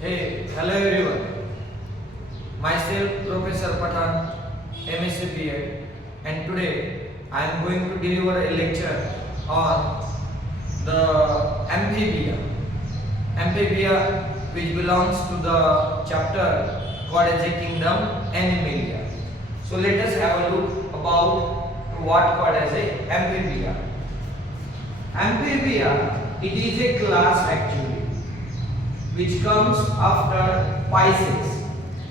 Hey, hello everyone. Myself Professor Pathan, MSc BEd, and today I am going to deliver a lecture on the amphibia. Amphibia, which belongs to the chapter called as a kingdom Animalia. So let us have a look about what called as a amphibia. Amphibia, it is a class actually which comes after Pisces.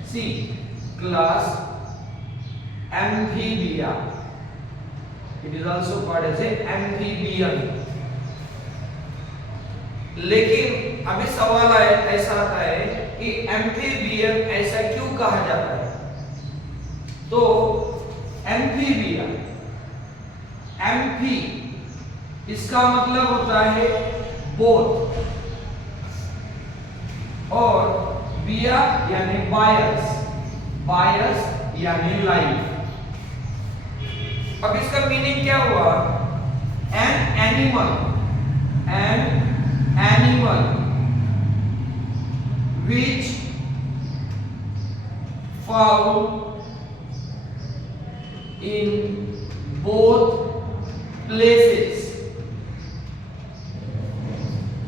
See, class amphibia. It is also called as a amphibian. लेकिन अभी सवाल ऐसा आता है कि amphibian ऐसा क्यों कहा जाता है? तो एम्फीबिया, एम्फी इसका मतलब होता है बोथ और बिया यानी बायस, बायस यानी लाइफ। अब इसका मीनिंग क्या हुआ? An animal which found in both places,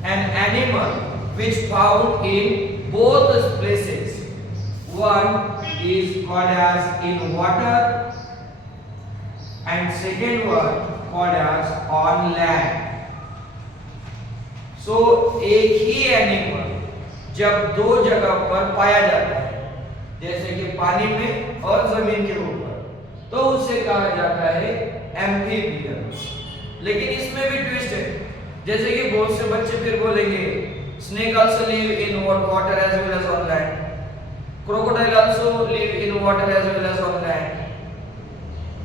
an animal which found in both places. One is called as in water and second one called as on land. So एक ही animal जब दो जगह पर पाया जाता है, जैसे कि पानी में और जमीन के ऊपर, तो उसे कहा जाता है एम्फीबियंस। लेकिन इसमें भी ट्विस्ट है, जैसे कि बहुत से बच्चे फिर बोलेंगे snake also live in water as well as on land, crocodile also live in water as well as on land,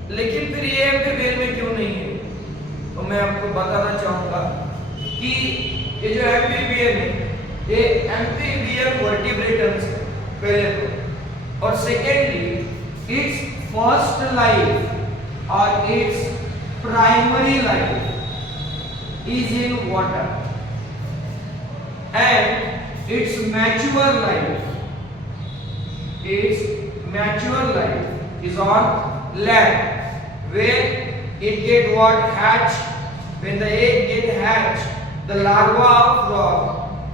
लेकिन फिर ये एम्फीबियन में क्यों नहीं है? तो मैं आपको बताना चाहूंगा कि ये जो एम्फीबियन है, ये एम्फीबियन वर्टिब्रेटस है पहले तो, और सेकेंडली इट्स फर्स्ट लाइफ और its primary life is in water and its mature life is on land, where it get what hatch. When the egg get hatched, the larva of frog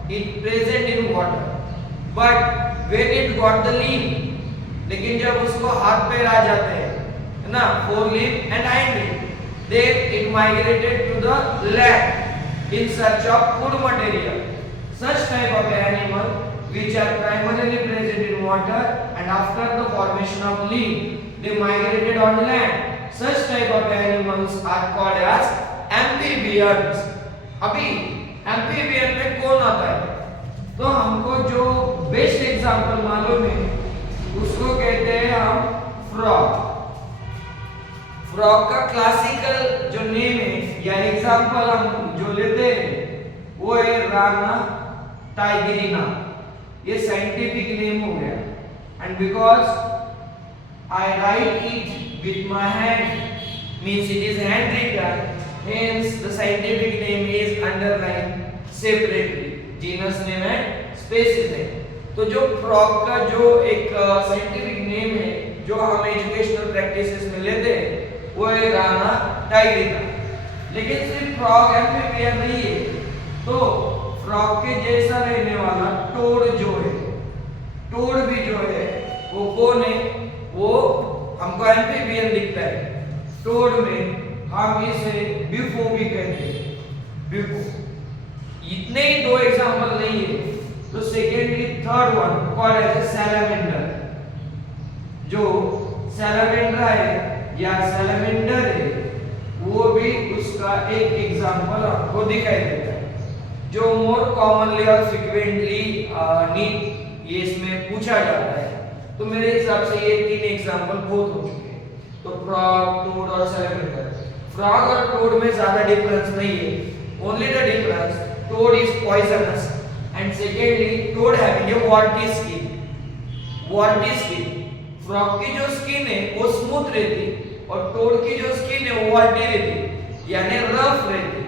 it present in water, but when it got the limb, लेकिन जब उसको हाथ पैर आ जाते हैं, है ना, four limb and hind limb, then it migrated to the land in search of food material. Such type of animal which are primarily present in water and after the formation of limb they migrated on land. Such type of animals are called as amphibians. अभी amphibian में कौन आता है? तो हमको जो best example मालूम है उसको कहते हैं हम फ्रॉग। फ्रॉग का क्लासिकल जो नेम है या एग्जांपल हम जो लेते हैं वो है राना टाइगरिना। ये साइंटिफिक नेम हो गया, and because I write it with my hand means it is handwritten, hence the scientific name is underlined separately. Genus name है, स्पीशीज है। तो जो फ्रॉग का जो एक साइंटिफिक नेम है जो हम एजुकेशनल प्रैक्टिसेस में लेते हैं वो है राना टाइग्रिना। लेकिन सिर्फ फ्रॉग एम्फीबियन नहीं है, तो फ्रॉग के जैसा रहने वाला टोड जो है, टोड भी जो है वो कौन है? वो हमको एम्फीबियन दिखता है। टोड में हम इसे बिफो भी कहते हैं, बिफो। इतने ही दो एग्जांपल नहीं है, तो secondly third one called as salamander. जो सैलामेंड्रा है या सैलामेंडर है वो भी उसका एक एग्जांपल आपको दिखाई देता है, जो मोर कॉमनली और फ्रीक्वेंटली नीड ये इसमें पूछा जाता है। तो मेरे हिसाब से ये तीन एग्जांपल बहुत हो चुके हैं, तो फ्रॉग, टोड और सैलामेंडर। फ्रॉग और टोड में ज्यादा डिफरेंस नहीं है, only the difference toad is poisonous and secondly toad having a warty skin. Warty skin, frog की जो स्किन है वो स्मूथ रहती और टोड की जो स्किन है वो वॉर्टी रहती, यानी रफ रहती,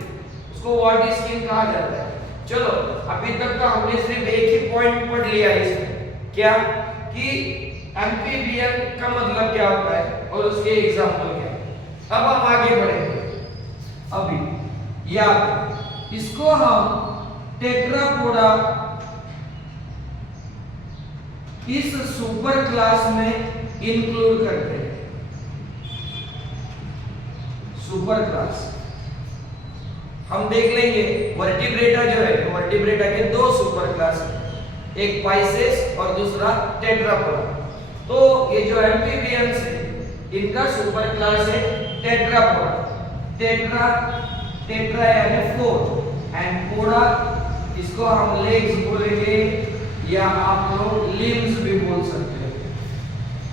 उसको वॉर्टी स्किन कहा जाता है। चलो अभी तक तो हमने सिर्फ एक ही पॉइंट पढ़ लिया है इसमें, क्या कि एम्फीबियन का मतलब क्या होता है और उसके एग्जाम्पल क्या है। अब हम आगे बढ़ेंगे। अभी याद, इसको हम टेट्रापोडा इस सुपर क्लास में इंक्लूड करते हैं। सुपर क्लास हम देख लेंगे। वर्टिब्रेटा जो है, वर्टिब्रेटा के दो सुपर क्लास है, एक पाइसेस और दूसरा टेट्रापोडा। तो ये जो एम्फीबियंस है इनका सुपर क्लास है टेट्रापोडा। टेट्रा यानी 4 एंड पोडा, इसको हम लेग्स बोलेंगे या आप लोग लिम्स भी बोल सकते हैं।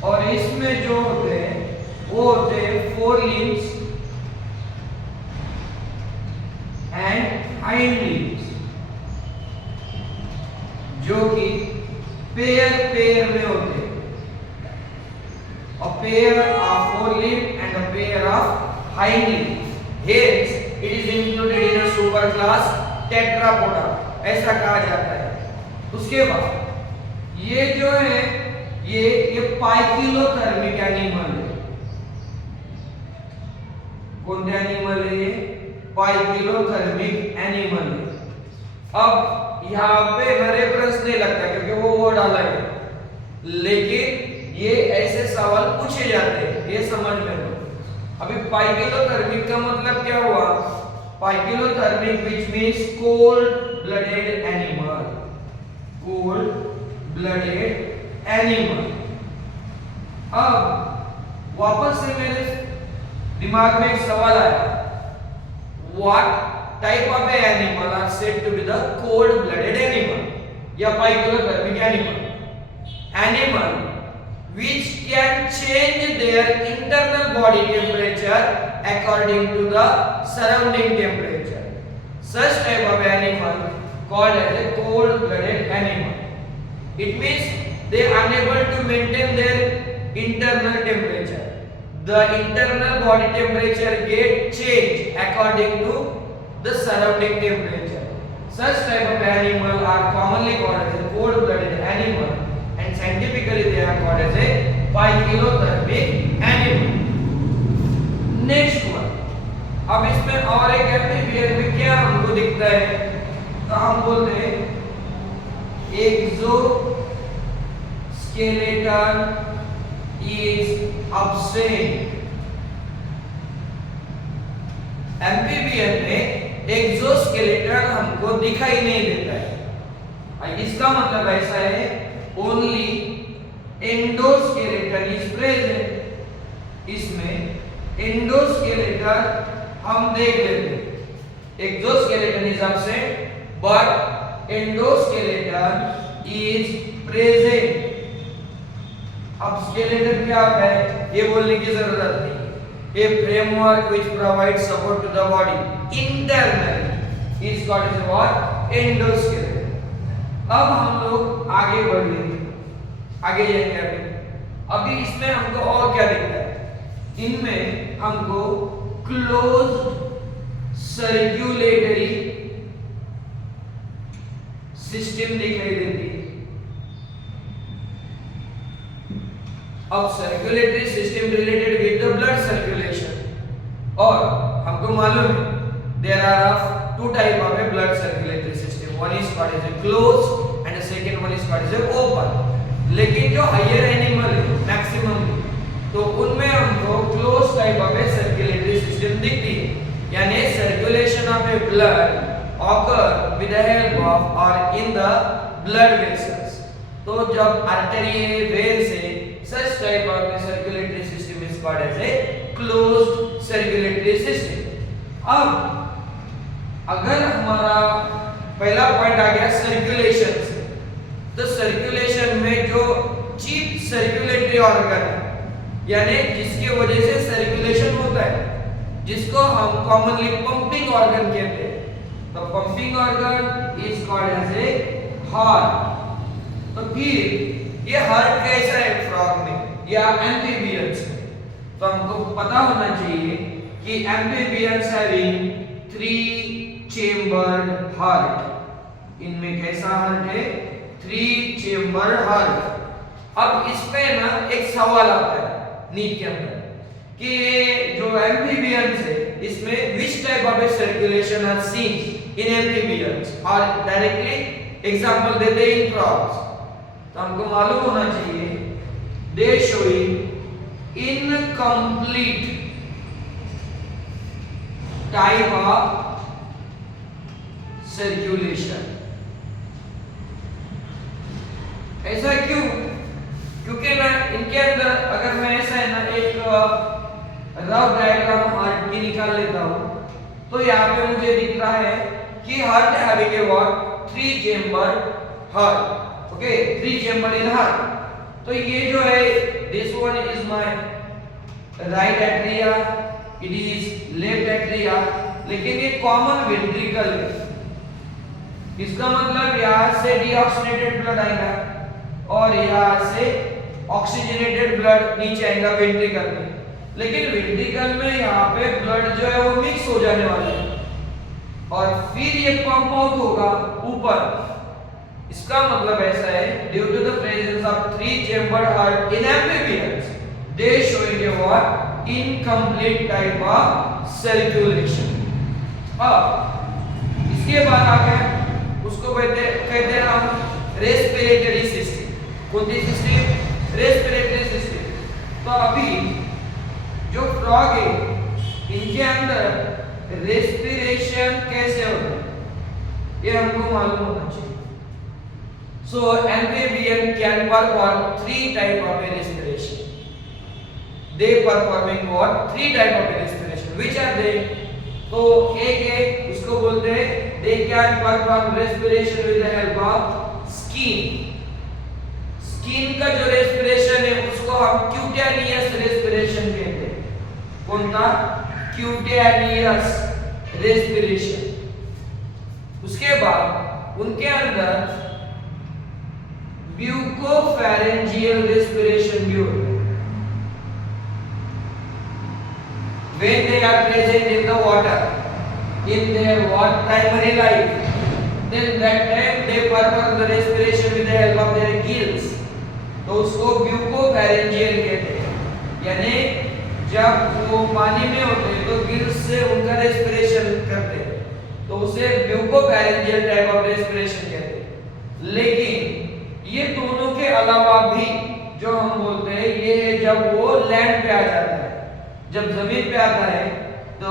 और इसमें जो होते हैं वो होते हैं 4 लिम्स एंड हाइंड लिम्स, जो कि पेयर में होते हैं। A pair of 4 limb and a pair of hind limb. Hence, it is included in a superclass Tetrapoda. ऐसा कहा जाता है। उसके बाद ये जो है ये पाइकिलोथर्मिक एनिमल है। कौन सा एनिमल है ये? पाइकिलोथर्मिक एनिमल है। अब यहाँ पे रेफरेंस नहीं लगता क्योंकि वो वर्ड अलग है, लेकिन ये ऐसे सवाल पूछे जाते हैं, ये समझ में लो। अभी पाइकिलोथर्मिक का मतलब क्या हुआ? पाइकिलोथर्मिक which means cold blooded animal, cold blooded animal। अब वापस से मेरे दिमाग में एक सवाल आया, what type of animal are said to be the cold blooded animal या पाइकिलोथर्मिक animal? Animal which can change their internal body temperature according to the surrounding temperature. Such type of animal called as a cold-blooded animal. It means they are unable to maintain their internal temperature. The internal body temperature get changed according to the surrounding temperature. Such type of animal are commonly called as a cold-blooded animal. And scientifically they are called as a poikilothermic animal. Next one, अब इसमें और एक amphibian में क्या हमको दिखता है, तो हम बोलते हैं एक्सोस्केलेटन इज एब्सेंट। एम्फीबियन में एक्सोस्केलेटन हमको दिखाई नहीं देता है। इसका मतलब ऐसा है only एंडोस्केलेटन इज प्रेजेंट। इसमें एंडोस्केलेटन हम देख लेते हैं। Exoskeleton is absent but endoskeleton is present. अब स्केलेटन क्या होता है ये बोलने की जरूरत नहीं। A framework which provides support to the body internally is called as what? Endoskeleton. अब हम लोग आगे बढ़ेंगे, आगे जाएंगे। अभी इसमें हमको और क्या दिखता है? इनमें हमको क्लोज्ड सर्कुलेटरी सिस्टम दिखाई देती है। अब circulatory system related with the blood circulation, और हमको मालूम है there are two type of a blood circulatory system. One is called as a closed and the second one is called as a open. लेकिन जो higher animal है maximum, तो उनमें हमको close type of a circulatory system दिखती है, यानी circulation of A blood occur with the help of और इन द ब्लड वेसल्स। तो जब आर्टरी वेन से such type of a circulatory system is called as a closed circulatory system. अब अगर हमारा पहला पॉइंट आ गया सर्कुलेशन से, तो सर्कुलेशन में जो चीफ सर्कुलेटरी ऑर्गन है यानी जिसकी वजह से सर्कुलेशन होता है, जिसको हम कॉमनली पंपिंग ऑर्गन कहते हैं, तो pumping organ is called as a heart. तो फिर ये हार्ट कैसा है फ्रॉग में या एम्फीबियंस में? तो हमको पता होना चाहिए कि एम्फीबियंस हैविंग 3 chambered heart, इनमें कैसा हार्ट है? 3 चेंबर हार्ट। अब इस पे ना एक सवाल आता है नीट के अंदर कि जो एम्फीबियंस है इसमें which type of circulation are seen in amphibians, और डायरेक्टली एग्जांपल देते हैं इन फ्रॉग्स। तो हमको मालूम होना चाहिए they showing incomplete type of circulation. ऐसा क्यों? क्योंकि ना इनके अंदर अगर मैं ऐसा है ना एक रफ डायग्राम हार्ट की निकाल लेता हूं, तो यहाँ पे मुझे दिख रहा है कि heart having a what 3 chamber heart. Okay, 3 chamber in heart. तो ये जो है this one is my right atria, it is left atria, लेकिन ये कॉमन वेंट्रिकल है। इसका मतलब यहां से डीऑक्सीनेटेड ब्लड आएगा और यहां से ऑक्सीजनेटेड ब्लड नीचे आएगा वेंट्रिकल में, लेकिन वेंट्रिकल में यहाँ पे ब्लड जो है वो मिक्स हो जाने वाला है और फिर ये पंप आउट होगा ऊपर। इसका मतलब ऐसा है due to the presence of 3 chambered heart in amphibians they showing a what incomplete type of circulation. अब इसके बाद आगे उसको कहते हैं हम रेस्पिरेटरी सिस्टम। कौन सी सिस्टम? Respiratory system. तो अभी जो फ्रॉग है इनके अंदर रेस्पिरेशन कैसे होता है ये हमको मालूम होना चाहिए। So amphibian can perform 3 type of respiration. They performing what 3 type of respiration, which are they? तो एक है उसको बोलते हैं they can perform respiration with the help of skin. Skin का जो रेस्पिरेशन है उसको हम क्यूटेनियस रेस्पिरेशन कहते हैं। कौन था? Cutaneous respiration. उसके बाद उनके अंदर ब्यूकोफेरेंजियल रेस्पिरेशन भी होता है। When they are present in the water in their what primary life, then that time they perform the respiration with the help of their gills। तो उसको ब्यूकोफेरेंजियल कहते हैं, यानी जब वो पानी में होते हैं तो गिल्स से उनका रेस्पिरेशन करते हैं, तो उसे ब्यूकोफेरेंजियल टाइप ऑफ रेस्पिरेशन कहते हैं। लेकिन ये दोनों के अलावा भी जो हम बोलते हैं ये है जब वो लैंड पे आ जाता है। जब जमीन पे आता है तो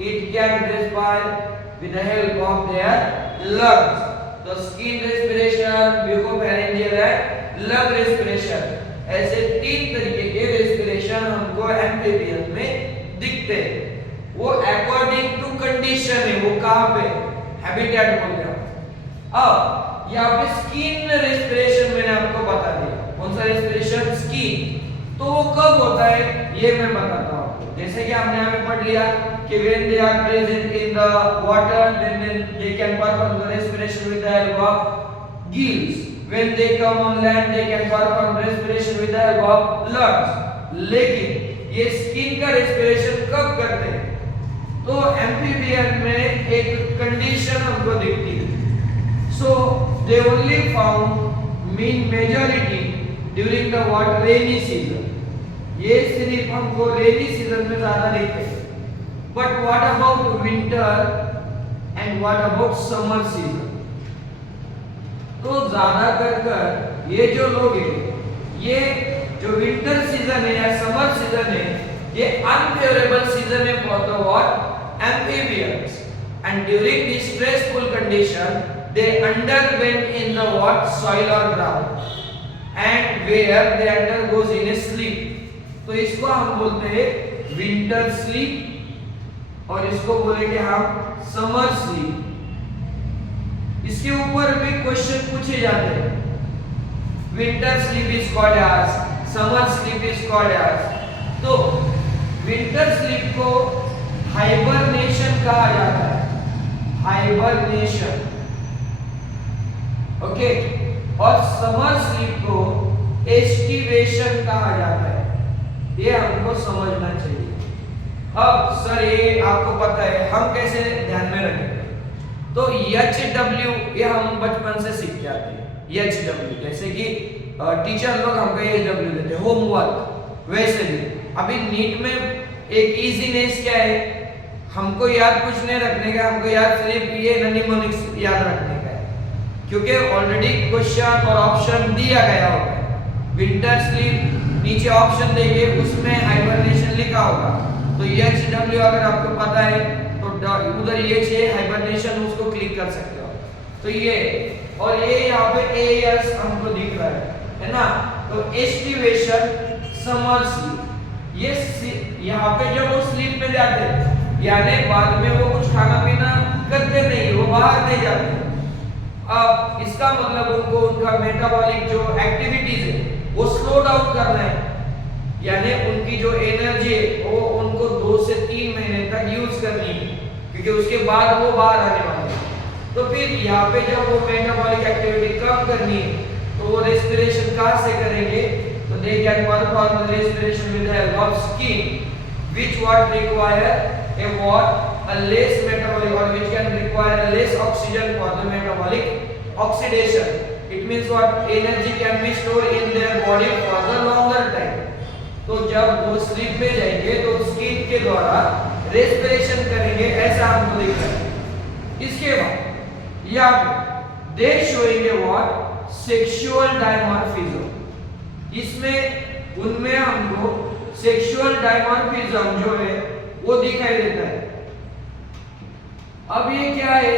it can respire with the help of their lungs. तो स्किन रेस्पिरेशन, ब्यूकोफेरेंजियल है लंग रेस्पिरेशन, ऐसे 3 तरीके के रेस्पिरेशन हमको एम्फीबियन में दिखते हैं। वो अकॉर्डिंग टू कंडीशन है, वो कहां पे हैबिटेट बोलते हैं। अब यहाँ पे स्किन रेस्पिरेशन मैंने आपको बता दिया। कौन सा रेस्पिरेशन? स्किन। तो वो कब होता है ये मैं बताता हूँ आपको। जैसे कि हमने यहाँ पे पढ़ लिया कि when they are present in the water then they can perform the respiration with the help of gills। when they come on land they can perform respiration with the help of lungs। लेकिन ये skin का respiration कब करते हैं? तो amphibian में एक condition हमको दिखती है। सो they only found mean majority during the what rainy season। ये सिर्फ हमको रेनी सीजन में ज्यादा दिखते हैं। But what about winter and what about summer season? तो ज्यादा कर ये जो लोग हैं ये जो विंटर सीजन है या समर सीजन है ये अनफेवरेबल सीजन है for the what amphibians. And during this stressful condition they underwent in the what soil or ground and where they undergoes in a sleep। तो इसको हम बोलते हैं विंटर स्लीप और इसको बोलेंगे हम समर स्लीप। इसके ऊपर भी क्वेश्चन पूछे जाते हैं। Winter sleep is called as, summer sleep is called as. तो विंटर स्लीप को हाइबरनेशन कहा जाता है, हाइबरनेशन। ओके, और समर स्लीप को एस्टिवेशन कहा जाता है। ये हमको समझना चाहिए। अब सर ये आपको पता है हम कैसे ध्यान में रखेंगे? तो HW ये हम बचपन से सीख जाते हैं। HW जैसे कि टीचर लोग हमको HW देते हैं होमवर्क, वैसे भी अभी नीट में एक इजीनेस क्या है, हमको याद कुछ नहीं रखने का, हमको याद सिर्फ ये निमोनिक्स याद रखने का है, क्योंकि ऑलरेडी क्वेश्चन और ऑप्शन दिया गया होता है। विंटर स्लीप नीचे ऑप्शन देंगे, उसमें हाइबरनेशन लिखा होगा, तो HW अगर आपको पता है तो उधर ये चाहिए हाइबरनेशन, उसको क्लिक कर सकते हो। तो ये और ये यहाँ पे AS हमको दिख रहा है ना, तो एस्टिवेशन, समर स्लीप, ये यहाँ पे जब वो स्लीप में जाते हैं यानी बाद में वो कुछ खाना पीना करते नहीं, वो बाहर नहीं जाते, अब इसका मतलब उनको उनका मेटाबॉलिक जो एक्टिविटीज है वो स्लो डाउन करना है, यानी उनकी जो एनर्जी है वो उनको 2 से 3 महीने तक यूज करनी है, क्योंकि उसके बाद वो बाहर आने वाले हैं। तो फिर यहाँ पे जब वो मेटाबॉलिक एक्टिविटी कम करनी है तो वो रेस्पिरेशन कहाँ से करेंगे, तो दे can perform the respiration with the help of skin which what require a less metabolic or which can require a less oxygen for the metabolic oxidation. It means what energy can be stored in their body for the longer time. तो जब वो sleep में जाएंगे तो skin के द्वारा respiration करेंगे, ऐसा हमको दिख रहा है। इसके बाद या दे शोएंगे व्हाट सेक्सुअल डायमॉर्फिज्म, इसमें उनमें हमको सेक्सुअल डायमॉर्फिज्म जो है वो दिखाई देता है। अब ये क्या है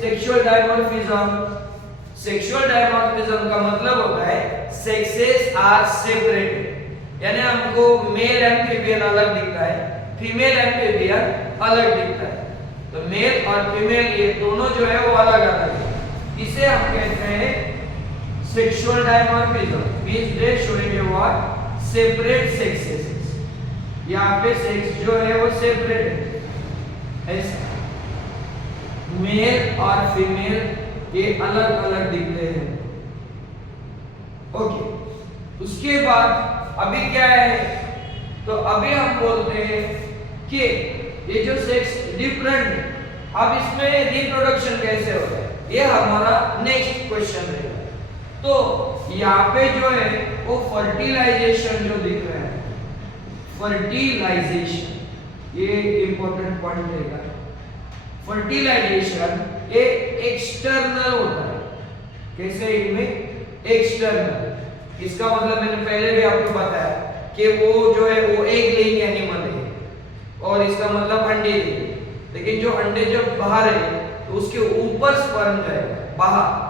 सेक्सुअल डायमॉर्फिज्म? सेक्सुअल डायमॉर्फिज्म का मतलब होता है सेक्सेस आर सेपरेटेड, यानी हमको मेल एम्फीबियन अलग दिखता है, फीमेल एम्फीबियन अलग दिखता है, तो मेल और फीमेल ये दोनों जो है वो अलग अलग है, इसे हम कहते हैं sexual dimorphism. Means they showing what separate sexes, यहाँ पे सेक्स जो है वो सेपरेट है, ऐसा मेल और फीमेल ये अलग अलग दिखते हैं। ओके, उसके बाद अभी क्या है, तो अभी हम बोलते हैं कि ये जो सेक्स डिफरेंट है, अब इसमें रिप्रोडक्शन कैसे होता है, ये हमारा नेक्स्ट क्वेश्चन रहेगा। तो यहाँ पे जो है वो फर्टिलाइजेशन जो दिख रहा है, फर्टिलाइजेशन ये इंपॉर्टेंट पॉइंट रहेगा। फर्टिलाइजेशन ये एक्सटर्नल होता है, कैसे इनमें एक्सटर्नल, इसका मतलब मैंने पहले भी आपको बताया कि वो जो है वो एग लेइंग एनिमल है और इसका मतलब अंडे देंगे, लेकिन जो अंडे जब बाहर है तो उसके ऊपर स्पर्म जाएगा बाहर।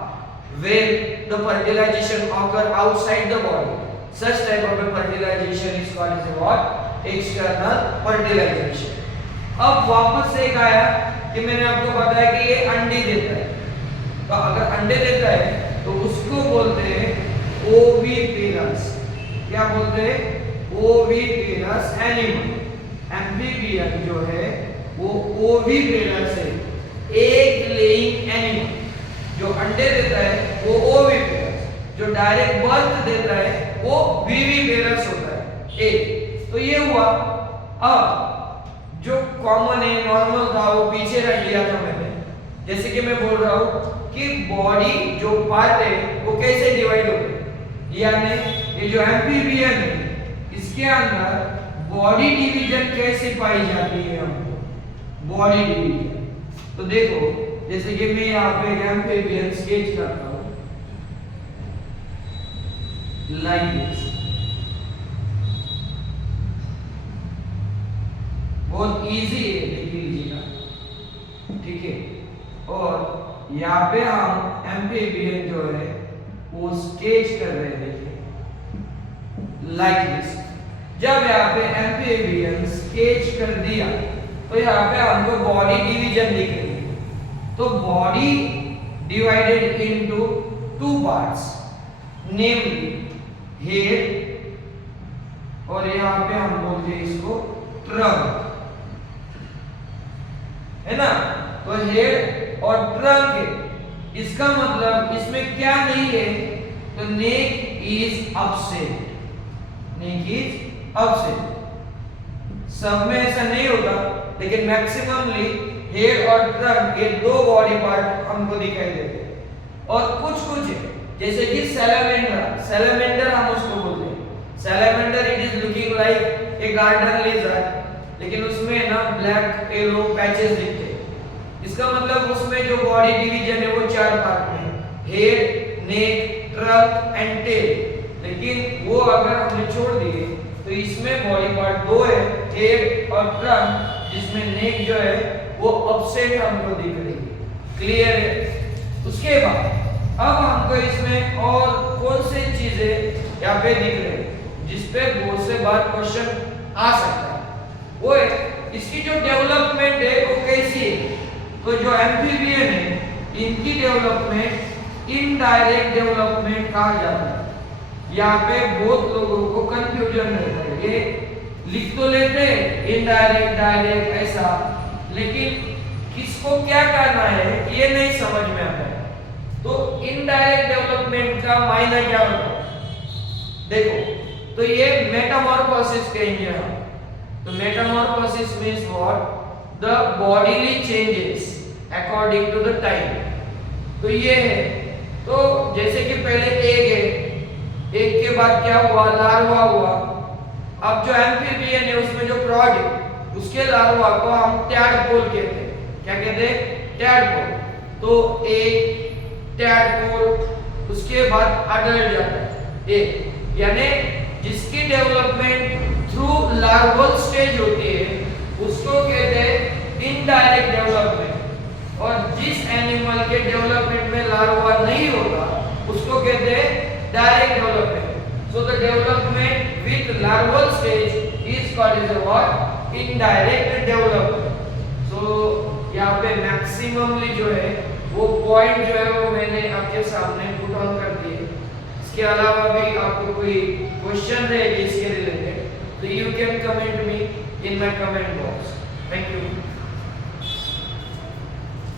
When the fertilization occur outside the body, such type of a fertilization is called as a what? External fertilization. अब वापस से एक आया कि मैंने आपको बताया कि ये अंडे देता है, तो अगर अंडे देता है तो उसको बोलते हैं ओविपेरस। क्या बोलते हैं? Oviparous animal. एम्फीबियन जो है वो ओविपेरस है, एग लेइंग एनिमल। जो अंडे देता है वो ओविपेरस, जो डायरेक्ट बर्थ देता है वो विविपेरस होता है एक। तो ये हुआ। अब जो कॉमन है नॉर्मल था वो पीछे रख दिया था मैंने, जैसे कि मैं बोल रहा हूँ कि बॉडी जो पार्ट है वो कैसे डिवाइड होते हैं, यानी ये जो एम्फीबियन है इसके अंदर बॉडी डिवीजन कैसे पाई जाती है हमको, बॉडी डिवीजन। तो देखो जैसे कि मैं यहाँ पे एम्फीबियन स्केच करता हूँ लाइक दिस, बहुत इजी है, देख लीजिएगा, ठीक है। और यहाँ पे हम एम्फीबियन जो है वो स्केच कर रहे हैं, देखिए लाइक दिस। जब यहाँ पे एम्फीबियन स्केच कर दिया तो यहाँ पे हमको बॉडी डिवीजन दिख रही है। तो बॉडी डिवाइडेड इनटू 2 पार्ट्स, नेमली हेड और यहाँ पे हम बोलते हैं इसको ट्रंक, है ना। तो हेड और ट्रंक है, इसका मतलब इसमें क्या नहीं है, तो neck is upset, neck is upset. सब में ऐसा नहीं होता, लेकिन मैक्सिममली हेड और ट्रंक, ये दो बॉडी पार्ट हमको दिखाई देते हैं। और कुछ कुछ है जैसे कि सैलामेंडर, सैलामेंडर हम उसको बोलते हैं। Salamander it is looking like a garden lizard, लेकिन उसमें ना ब्लैक येलो पैचेस दिखते हैं। इसका मतलब उसमें जो बॉडी डिवीजन है वो चार पार्ट में, head, neck, trunk and tail. लेकिन वो अगर हमने छोड़ दिए तो इसमें बॉडी पार्ट दो है, हेड और ट्रंक, जिसमें नेक जो है वो अपसेट हमको दिख रही है। क्लियर है? उसके बाद अब हमको इसमें और कौन सी चीजें यहाँ पे दिख रही है जिसपे बहुत से बार क्वेश्चन आ सकता है, वो है इसकी जो डेवलपमेंट है वो कैसी है। तो जो एम्फीबियन है इनकी डेवलपमेंट इनडायरेक्ट डेवलपमेंट कहा जाता है। यहाँ पे बहुत लोगों को कंफ्यूजन रहता है, ये लिख तो लेते हैं इनडायरेक्ट डायरेक्ट ऐसा, लेकिन किसको क्या करना है ये नहीं समझ में आता है। तो इनडायरेक्ट डेवलपमेंट का मायना क्या होता है देखो, तो ये मेटामॉर्फोसिस कहेंगे हम। तो metamorphosis means what, the bodily changes according to the time. तो ये है, तो जैसे कि पहले एग है, एग के बाद क्या हुआ, लार्वा हुआ। अब जो एम्फीबियन है उसमें जो प्रॉड है उसके लार्वा को हम टैडपोल कहते हैं। क्या कहते हैं? टैडपोल। तो एक टैडपोल, उसके बाद अडल्ट जाता है एक, यानी जिसकी डेवलपमेंट थ्रू लार्वल स्टेज होती है उसको कहते हैं इनडायरेक्ट डेवलपमेंट। और जिस एनिमल के डेवलपमेंट में लार्वा नहीं होता उसको कहते हैं direct development. So the development with larval stage is called as what? Indirect development. So यहाँ पे मैक्सिममली जो है वो पॉइंट जो है वो मैंने आपके सामने पुट ऑन कर दिए। इसके अलावा भी आपको कोई क्वेश्चन रहेगी इसके रिलेटेड तो you can comment me in my comment box. Thank you.